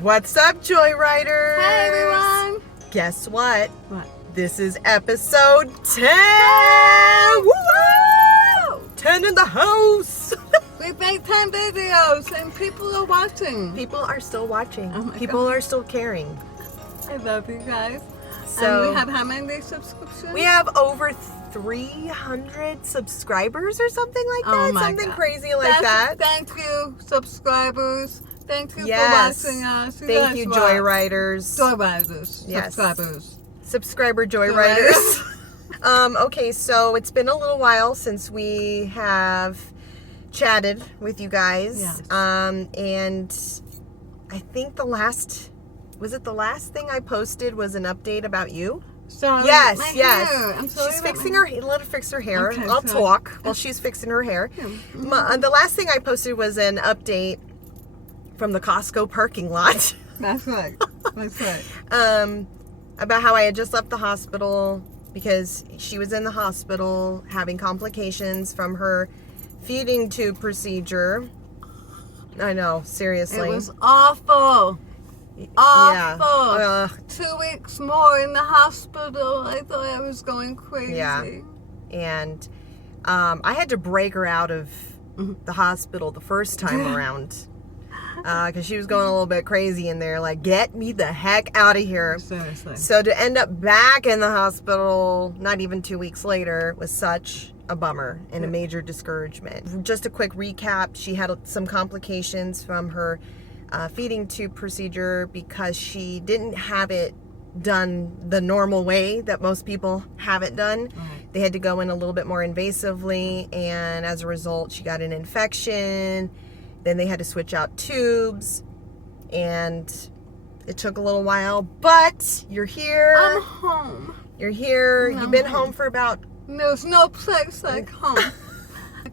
What's up, Joyriders? Hey, everyone! Guess what? What? This is episode 10! Woo! 10 in the house! We made 10 videos and people are watching. People are still watching. Oh my People God. are still caring. I love you guys. So and we have how many subscriptions? we have over 300 subscribers or something like that. Oh my Something God. crazy like that. Thank you, subscribers. Thank you Yes. for watching us. Thank you, Joyriders. Joyriders. Yes. Subscribers. Subscriber Joyriders. Okay, so it's been a little while since we have chatted with you guys. Yes. And I think the last thing I posted was an update about you? Sorry, Yes, my yes. hair. I'm sorry She's about fixing my- her. Let her fix her hair. Okay, I'll sorry. talk while she's fixing her hair. The last thing I posted was an update from the Costco parking lot. That's right. That's right. About how I had just left the hospital because she was in the hospital having complications from her feeding tube procedure. I know, seriously. It was awful. Awful. Yeah. 2 weeks more in the hospital. I thought I was going crazy. Yeah. And I had to break her out of the hospital the first time around because she was going a little bit crazy in there, like, get me the heck out of here. Seriously. So to end up back in the hospital not even 2 weeks later was such a bummer and a major discouragement. Just a quick recap, she had some complications from her feeding tube procedure because she didn't have it done the normal way that most people have it done. Right. They had to go in a little bit more invasively, and as a result she got an infection. Then they had to switch out tubes, and it took a little while, but you're here. I'm home. You're here. I'm You've been home. home for about... There's no place like home.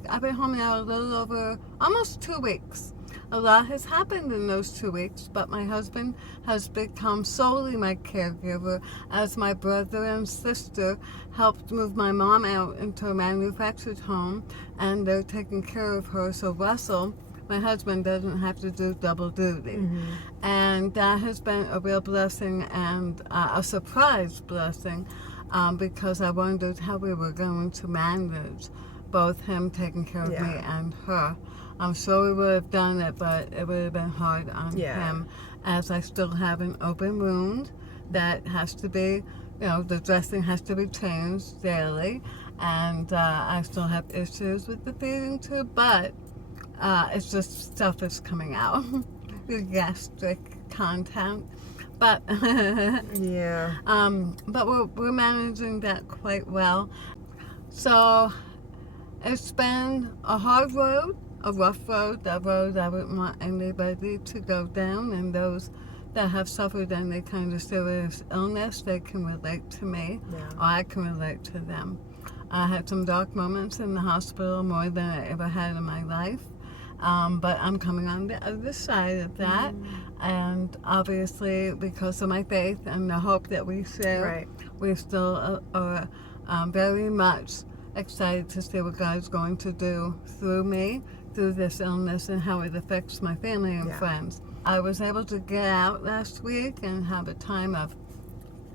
I've been home now a little over almost 2 weeks. A lot has happened in those 2 weeks, but my husband has become solely my caregiver as my brother and sister helped move my mom out into a manufactured home, and they're taking care of her. So Russell, my husband, doesn't have to do double duty. And that has been a real blessing and a surprise blessing because I wondered how we were going to manage both him taking care of me and her. I'm sure we would have done it, but it would have been hard on him, as I still have an open wound that has to be, the dressing has to be changed daily, and I still have issues with the feeding tube, but it's just stuff that's coming out, the gastric content. But but we're managing that quite well. So it's been a hard road, a rough road, a road I wouldn't want anybody to go down, and those that have suffered any kind of serious illness, they can relate to me, or I can relate to them. I had some dark moments in the hospital, more than I ever had in my life, but I'm coming on the other side of that, and obviously because of my faith and the hope that we share, we still are very much excited to see what God's going to do through me, through this illness, and how it affects my family and friends. I was able to get out last week and have a time of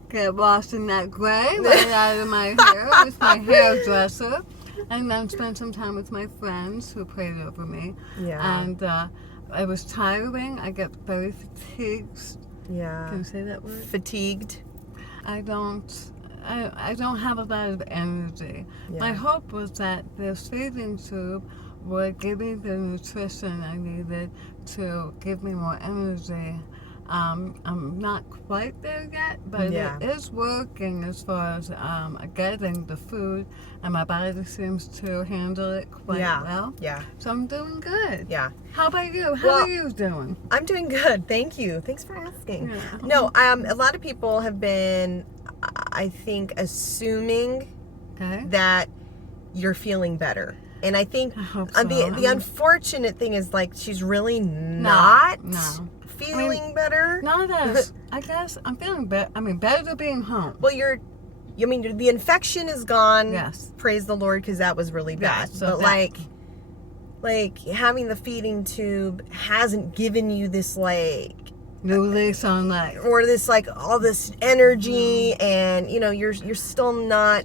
get lost in that gray right out of my hair with my hairdresser, and then spend some time with my friends who prayed over me. And it was tiring. I get very fatigued. Can you say that word? Fatigued. I don't have a lot of energy. My hope was that this feeding tube would give me the nutrition I needed to give me more energy. I'm not quite there yet, but it is working as far as getting the food, and my body seems to handle it quite well. So I'm doing good. How about you? How are you doing? I'm doing good. Thank you. Thanks for asking. No, a lot of people have been, I think, assuming that you're feeling better. And I think the unfortunate thing is, like, she's really not feeling better. Not as, I guess, I'm feeling better. I mean, better being home. Well, the infection is gone. Yes. Praise the Lord, because that was really bad. So but, like having the feeding tube hasn't given you this, like, new lease on life. or this like all this energy, and you know you're still not.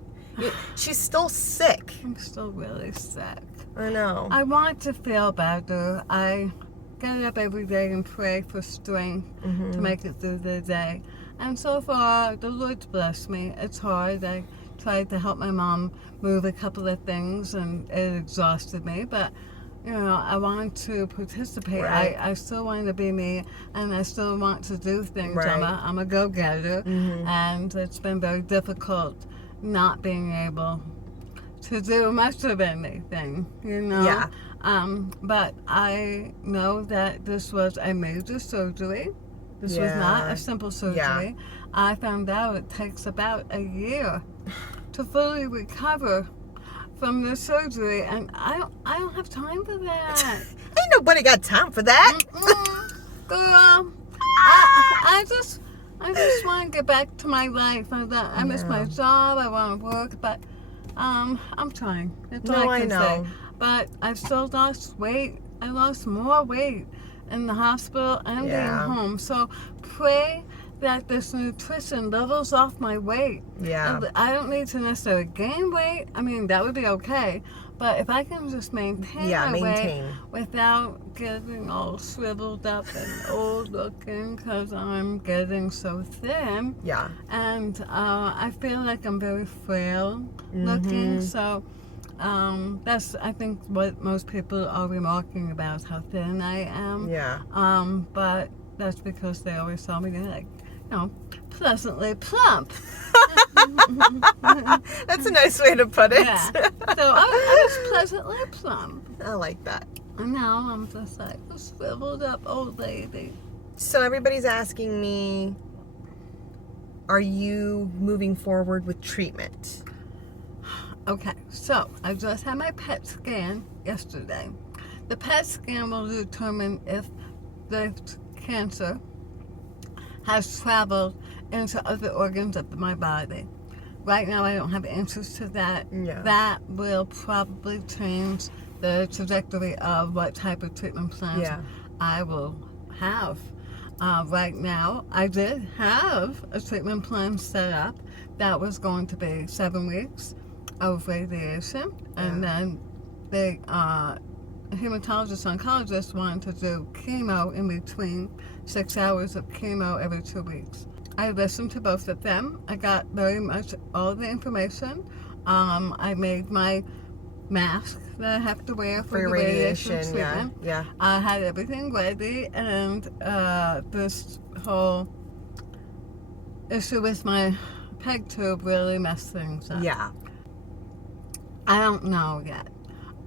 She's still sick. I'm still really sick. I know. I want to feel better. I get up every day and pray for strength to make it through the day. And so far, the Lord's blessed me. It's hard. I tried to help my mom move a couple of things, and it exhausted me. But, you know, I want to participate. Right. I still want to be me, and I still want to do things. Right. I'm a go-getter, and it's been very difficult not being able to do much of anything, you know? Yeah. But I know that this was a major surgery. This was not a simple surgery. Yeah. I found out it takes about a year to fully recover from the surgery, and I don't have time for that. Ain't nobody got time for that. Girl, I just want to get back to my life. I miss my job. I want to work, but I'm trying. That's all I can say. But I've still lost weight. I lost more weight in the hospital and being home. So pray that this nutrition levels off my weight. Yeah. I don't need to necessarily gain weight. I mean, that would be okay. But if I can just maintain my weight without getting all shriveled up and old looking, because I'm getting so thin. Yeah. And I feel like I'm very frail looking. So that's, I think, what most people are remarking about, how thin I am. Yeah. But that's because they always saw me like, you know, pleasantly plump. That's a nice way to put it. Yeah. So I was pleasantly plump. I like that. And now I'm just like a shriveled up old lady. So everybody's asking me, are you moving forward with treatment? Okay, so I just had my PET scan yesterday. The PET scan will determine if the cancer has traveled into other organs of my body. Right now, I don't have answers to that. Yeah. That will probably change the trajectory of what type of treatment plans I will have. Right now, I did have a treatment plan set up that was going to be 7 weeks of radiation, and then the hematologist oncologist wanted to do chemo in between, 6 hours of chemo every 2 weeks. I listened to both of them. I got very much all the information. I made my mask that I have to wear for the radiation treatment. Yeah. I had everything ready, and this whole issue with my peg tube really messed things up. Yeah. I don't know yet.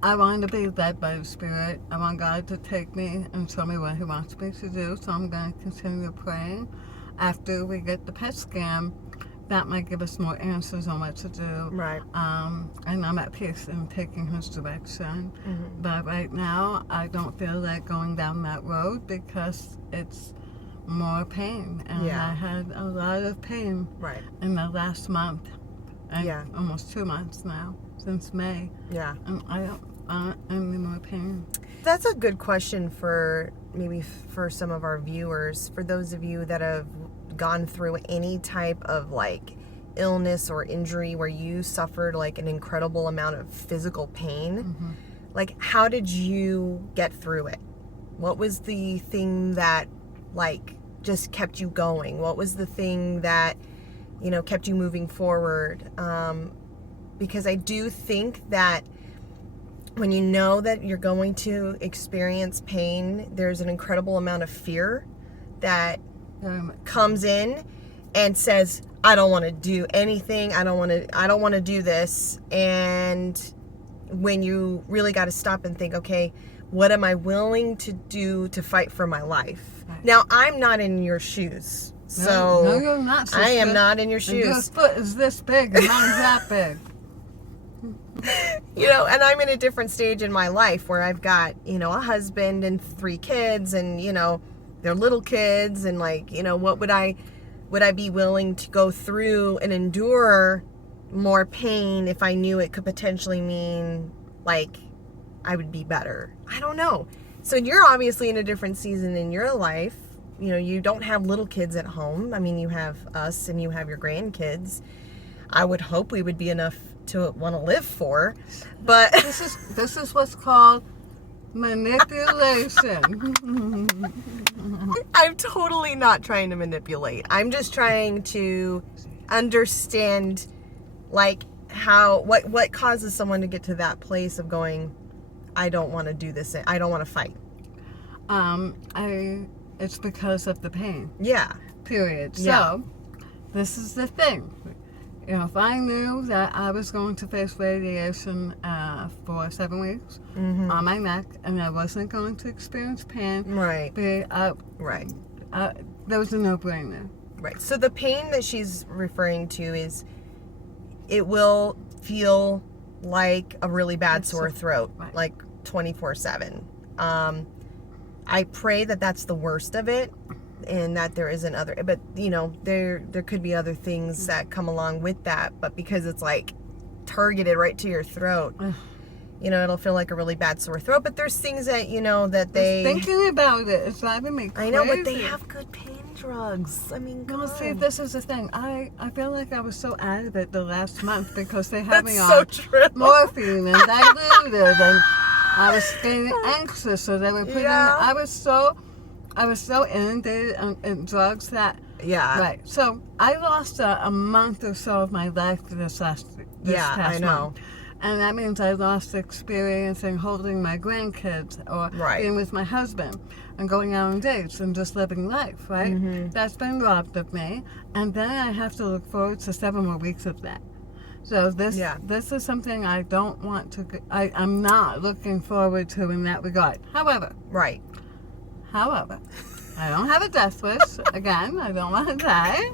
I want to be led by the Spirit. I want God to take me and show me what He wants me to do. So I'm going to continue praying. After we get the PET scan, that might give us more answers on what to do. Right. And I'm at peace in taking His direction. But right now, I don't feel like going down that road because it's more pain. And I had a lot of pain in the last month. And almost 2 months now. Since May. Yeah. And I don't want any more pain. That's a good question for maybe for some of our viewers. For those of you that have gone through any type of like illness or injury where you suffered like an incredible amount of physical pain, like how did you get through it? What was the thing that like just kept you going? What was the thing that, you know, kept you moving forward? Because I do think that when you know that you're going to experience pain, there's an incredible amount of fear that comes in and says, I don't want to do anything. I don't want to do this. And when you really got to stop and think, okay, what am I willing to do to fight for my life? Right. Now, I'm not in your shoes. So no, you're not, sister. I am not in your shoes. Your foot is this big and mine's that big. You know, and I'm in a different stage in my life where I've got, you know, a husband and 3 kids, and, you know, they're little kids, and like, you know, what would I be willing to go through and endure more pain if I knew it could potentially mean like I would be better? I don't know. So you're obviously in a different season in your life you don't have little kids at home. I mean, you have us and you have your grandkids. I would hope we would be enough to want to live for, but this is what's called manipulation. I'm totally not trying to manipulate. I'm just trying to understand, like, what causes someone to get to that place of going, I don't want to do this. I don't want to fight. It's because of the pain. Yeah. Period. Yeah. So, this is the thing. If I knew that I was going to face radiation for 7 weeks on my neck, and I wasn't going to experience pain, Right. Right. There was a no-brainer. Right. So the pain that she's referring to is, it will feel like a really bad sore throat, right. like 24/7. I pray that that's the worst of it, and that there isn't other, but there could be other things that come along with that, but because it's like targeted right to your throat, it'll feel like a really bad sore throat. But there's things that that they, just thinking about it, it's driving me crazy. I know, but they have good pain drugs. I mean, well, see, God. this is the thing. I feel like I was so out of it the last month because they had me That's on so true. morphine and diluted, and I was getting anxious, so they were putting. Yeah. I was so inundated in drugs that. Yeah. Right. So I lost a month or so of my life this past I know. month. And that means I lost experiencing holding my grandkids or Right. being with my husband and going out on dates and just living life, right? Mm-hmm. That's been robbed of me. And then I have to look forward to 7 more weeks of that. So this is something I don't want to, I'm not looking forward to in that regard. However, Right. I don't have a death wish. Again, I don't want to die.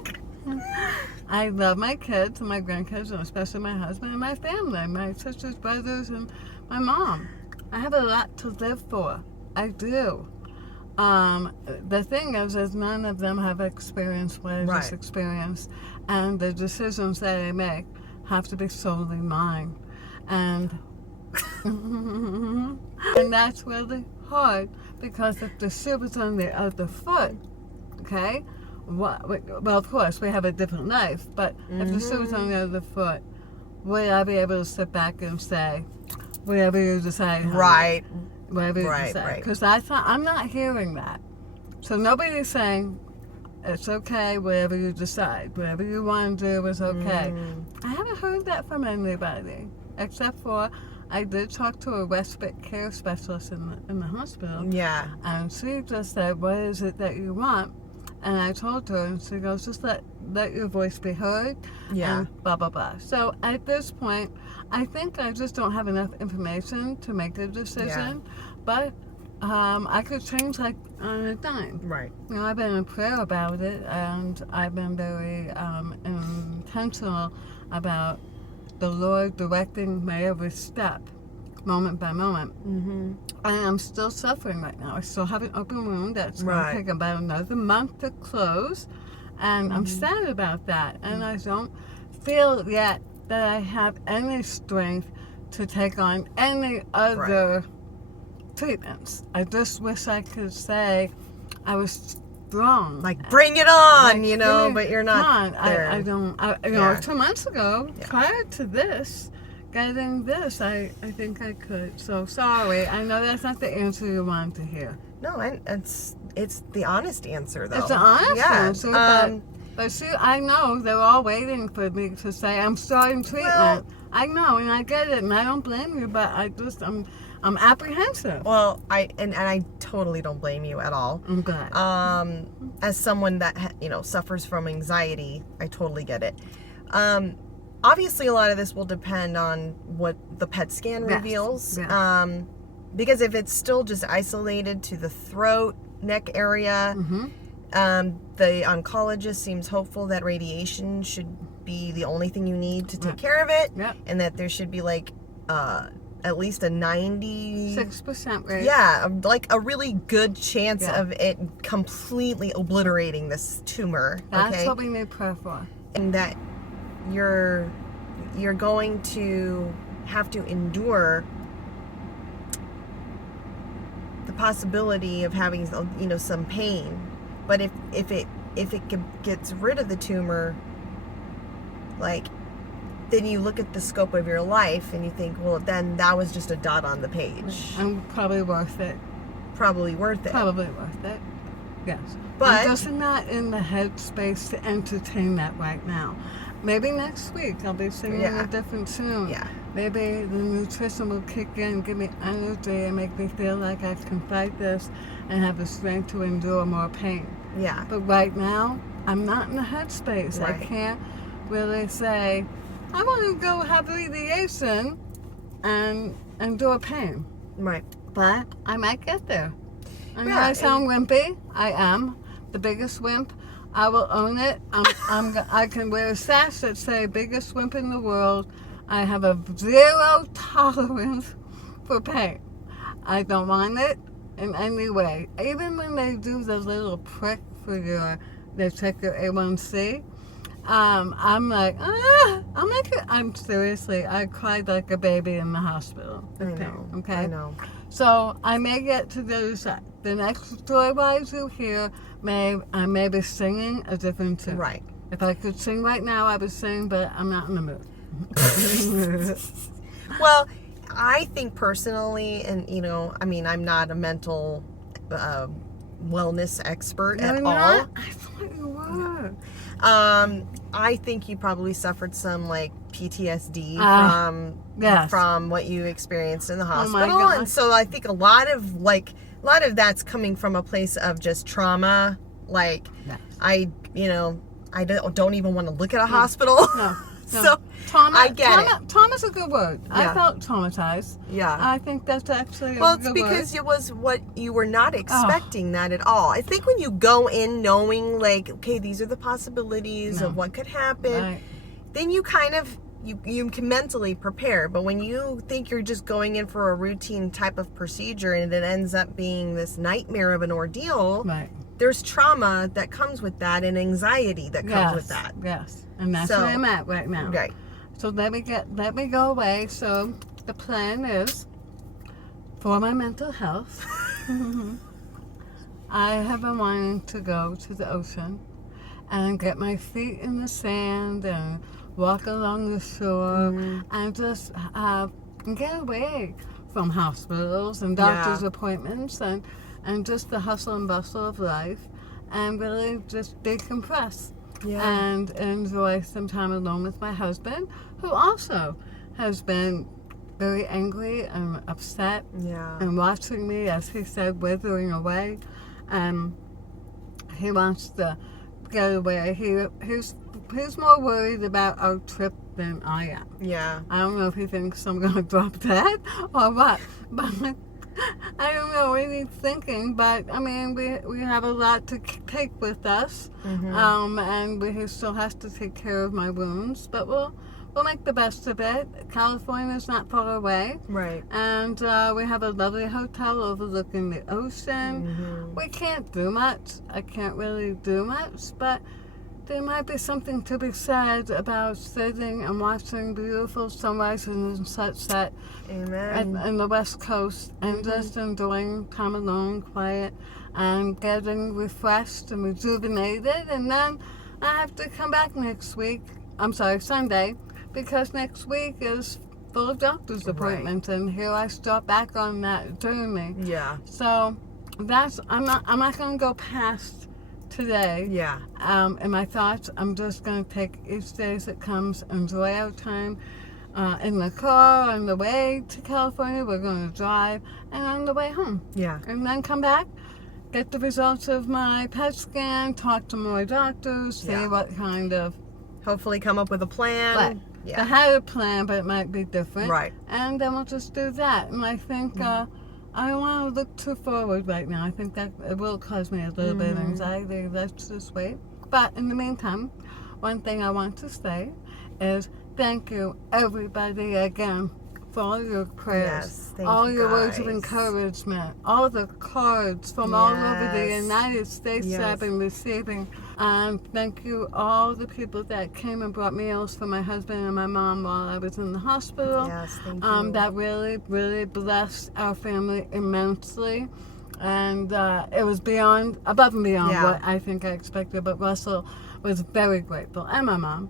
I love my kids and my grandkids, and especially my husband and my family, my sisters, brothers, and my mom. I have a lot to live for. I do. The thing is none of them have experienced what I just experienced, and the decisions that I make have to be solely mine. And and that's really hard, because if the shoe was on the other foot, okay, well, of course, we have a different life, but if the shoe was on the other foot, would I be able to sit back and say, whatever you decide, honey, Right. whatever you Right, decide? right. Because I'm not hearing that. So nobody's saying, it's okay, whatever you decide, whatever you want to do is okay. I haven't heard that from anybody, except for I did talk to a respite care specialist in the hospital. Yeah. And she just said, what is it that you want? And I told her, and she goes, just let your voice be heard. Yeah. And blah, blah, blah. So at this point, I think I just don't have enough information to make a decision. But I could change like on a dime. Right. I've been in prayer about it, and I've been very intentional about the Lord directing my every step, moment by moment. Mm-hmm. And I'm still suffering right now. I still have an open wound that's going to take about another month to close, and I'm sad about that. And I don't feel yet that I have any strength to take on any other treatments. I just wish I could say I was strong. Like, bring it on, Like, but you're not there. I don't. 2 months ago, prior to this, getting this, I think I could. So sorry. I know that's not the answer you wanted to hear. No, it's the honest answer, though. It's the honest answer, Yeah. but see, I know they're all waiting for me to say I'm starting treatment. Well, I know, and I get it, and I don't blame you, but I'm apprehensive. Well, I totally don't blame you at all. I'm glad. As someone that suffers from anxiety, I totally get it. Obviously, a lot of this will depend on what the PET scan reveals. Yes. Because if it's still just isolated to the throat, neck area, the oncologist seems hopeful that radiation should be the only thing you need to take care of it, and that there should be like at least a 96% rate. Yeah, like a really good chance of it completely obliterating this tumor. That's what we need prayer for. And that you're going to have to endure the possibility of having some pain But if it gets rid of the tumor, like, then you look at the scope of your life and you think, well, then that was just a dot on the page. And probably worth it. Probably worth it. Probably worth it. Yes. But I'm just not in the headspace to entertain that right now. Maybe next week I'll be singing a different tune. Yeah. Maybe the nutrition will kick in, give me energy, and make me feel like I can fight this and have the strength to endure more pain. Yeah. But right now, I'm not in the headspace. Right. I can't really say, I want to go have radiation and endure pain. Right. But I might get there. I know Yeah, I sound wimpy. I am the biggest wimp. I will own it. I can wear a sash that say biggest wimp in the world. I have a zero tolerance for pain. I don't want it in any way. Even when they do the little prick for they check your A1C, I'm like, I'm seriously, I cried like a baby in the hospital. I know. Okay? I know. So I may get to the other side. The next story-wise you hear, I may be singing a different tune. Right. If I could sing right now, I would sing, but I'm not in the mood. Well, I think personally, and I'm not a mental wellness expert at all. I thought you were. I think you probably suffered some like PTSD from what you experienced in the hospital, and so I think a lot of that's coming from a place of just trauma. Like, yes. I don't even want to look at a hospital. No. So trauma, I get it. Trauma's a good word. Yeah. I felt traumatized. Yeah. I think that's actually a good Well, it's because it was what you were not expecting that at all. I think when you go in knowing, like, okay, these are the possibilities of what could happen, then you kind of, you can mentally prepare. But when you think you're just going in for a routine type of procedure and it ends up being this nightmare of an ordeal, there's trauma that comes with that and anxiety that comes with that. Yes. And that's where I'm at right now. Right. So let me go away. So the plan is, for my mental health, I have been wanting to go to the ocean and get my feet in the sand and walk along the shore and just get away from hospitals and doctor's appointments and just the hustle and bustle of life, and really just decompress. And enjoy some time alone with my husband, who also has been very angry and upset and watching me, as he said, withering away. He wants to get away. He's more worried about our trip than I am. Yeah. I don't know if he thinks I'm going to drop that or what, but I don't know what he's thinking, but I mean, we have a lot to take with us, and he still has to take care of my wounds, but we'll make the best of it. California's not far away, right? And we have a lovely hotel overlooking the ocean. We can't do much. I can't really do much, but there might be something to be said about sitting and watching beautiful sunrises and sunset in the West Coast and just enjoying time alone, quiet, and getting refreshed and rejuvenated. And then I have to come back Sunday, because next week is full of doctor's appointments, and here I start back on that journey. Yeah. So I'm not going to go past today. Yeah. In my thoughts, I'm just going to take each day as it comes, enjoy our time in the car on the way to California. We're going to drive, and on the way home. Yeah. And then come back, get the results of my PET scan, talk to more doctors, see what kind of... Hopefully come up with a plan. But I had a plan, but it might be different. Right. And then we'll just do that. And I think... I don't want to look too forward right now. I think that it will cause me a little bit of anxiety. Let's just wait. But in the meantime, one thing I want to say is thank you, everybody, again, for all your prayers, all your words of encouragement, all the cards from all over the United States that I've been receiving. Thank you, all the people that came and brought meals for my husband and my mom while I was in the hospital. Yes, thank you. That really, really blessed our family immensely. And it was above and beyond Yeah. what I think I expected. But Russell was very grateful, and my mom.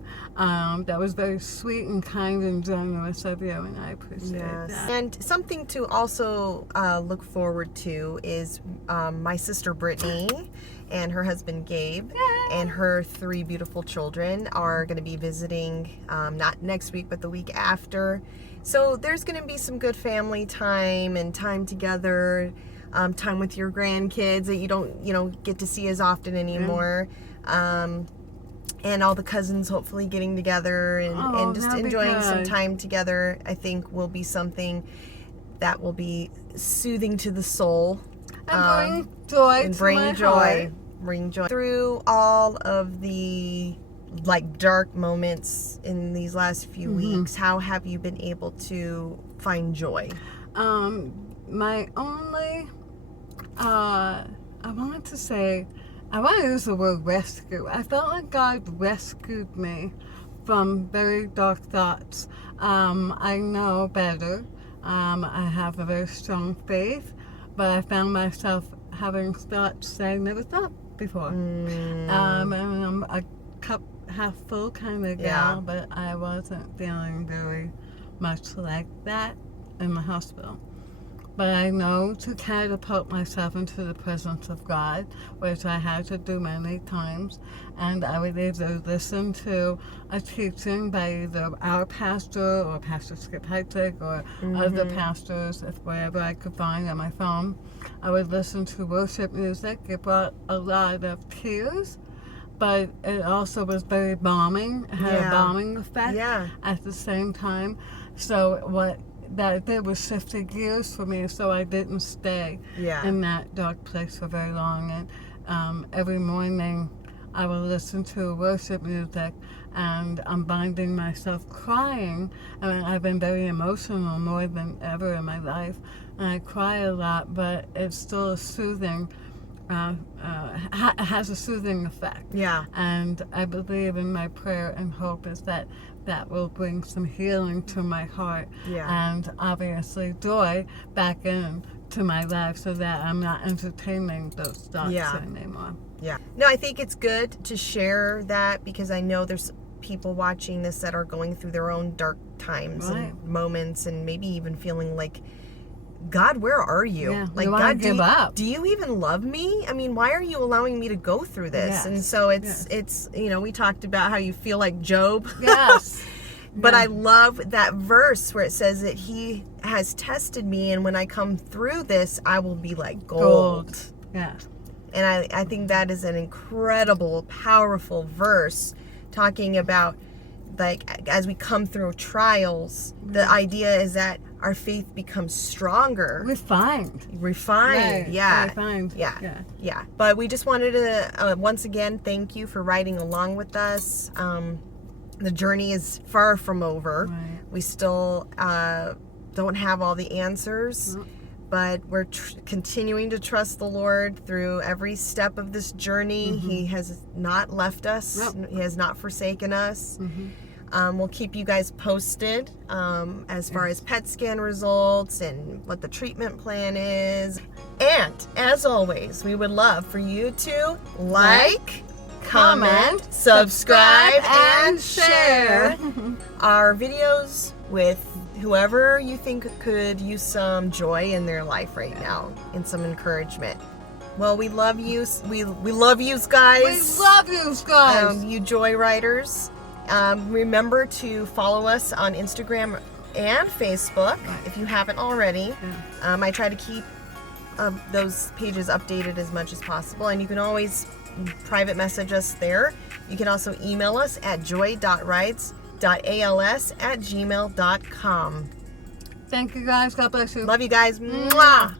That was very sweet and kind and generous of you, and I appreciate that. And something to also look forward to is my sister Brittany and her husband Gabe and her 3 beautiful children are going to be visiting not next week but the week after. So there's going to be some good family time and time together, time with your grandkids that you don't get to see as often anymore. And all the cousins hopefully getting together and just enjoying some time together, I think will be something that will be soothing to the soul. And bring joy and to bring my joy. heart. Bring joy. Through all of the dark moments in these last few weeks, how have you been able to find joy? My only, I want to use the word rescue. I felt like God rescued me from very dark thoughts. I know better. I have a very strong faith, but I found myself having thoughts that I never thought before. And I'm a cup half full kind of gal, but I wasn't feeling very much like that in the hospital. But I know to catapult myself into the presence of God, which I had to do many times, and I would either listen to a teaching by either our pastor or Pastor Skip Heitzig or other pastors, if wherever I could find on my phone. I would listen to worship music. It brought a lot of tears, but it also was very balming. It had a balming effect at the same time. So what that did was shifted gears for me, so I didn't stay in that dark place for very long. And every morning I would listen to worship music, and I'm finding myself crying. I mean, I've been very emotional more than ever in my life, and I cry a lot, but it's still a soothing, has a soothing effect. And I believe in my prayer and hope is that will bring some healing to my heart, and obviously joy back into my life, so that I'm not entertaining those thoughts anymore. No, I think it's good to share that, because I know there's people watching this that are going through their own dark times and moments, and maybe even feeling like, God, where are you? Like, God, do you even love me? I mean, why are you allowing me to go through this? And so it's we talked about how you feel like Job. But I love that verse where it says that he has tested me, and when I come through this, I will be like gold. And I think that is an incredible, powerful verse, talking about, like, as we come through trials, the idea is that our faith becomes stronger. Refined. But we just wanted to, once again, thank you for riding along with us. The journey is far from over. We still don't have all the answers, but we're continuing to trust the Lord through every step of this journey. He has not left us. He has not forsaken us. We'll keep you guys posted as far as PET scan results and what the treatment plan is. And as always, we would love for you to like, comment, subscribe, and share our videos with whoever you think could use some joy in their life right now and some encouragement. Well, we love you. We love you guys. We love you guys. You joy riders. Remember to follow us on Instagram and Facebook if you haven't already. I try to keep those pages updated as much as possible, and you can always private message us there. You can also email us at joy.rides.als@gmail.com. Thank you guys. God bless you. Love you guys. Mwah.